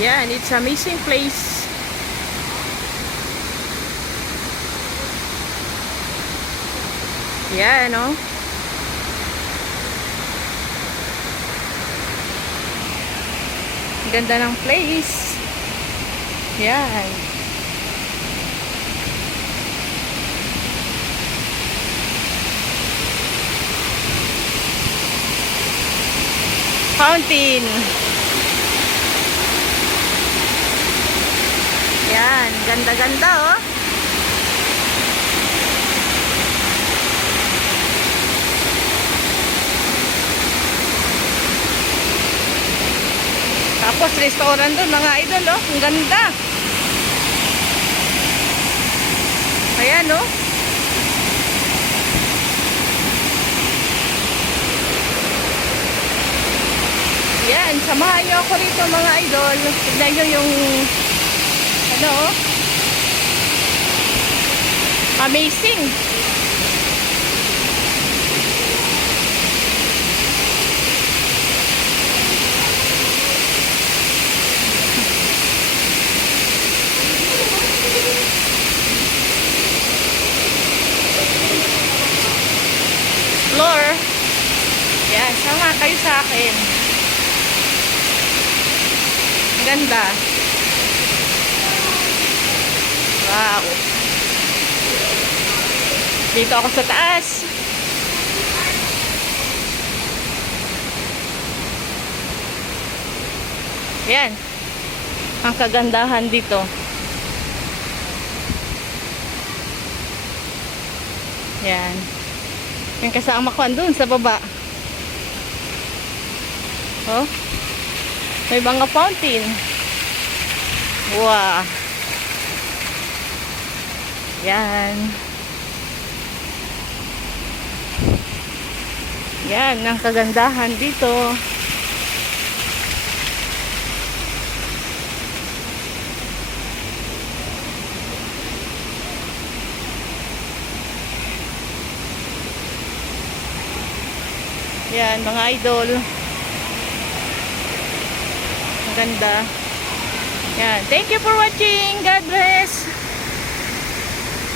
Yan, it's amazing place. Yan, no? Ganda ng place. Yan. Fountain. Yan, ganda-ganda oh. Tapos restaurant doon mga idol oh, ang ganda. Ayan oh. Yan, samahan niyo ako rito mga idol. Tignan niyo yung ano oh. Amazing. Explore. Yan, sama kayo sa akin. Ganda. Wow. Dito ako sa taas. Yan. Ang kagandahan dito. Yan. Yung kasama ko andun sa baba. Oh. May mga fountain. Wow. Yan. Yan ang kagandahan dito. Yan mga idol. Ganda. Yan. Thank you for watching. God bless.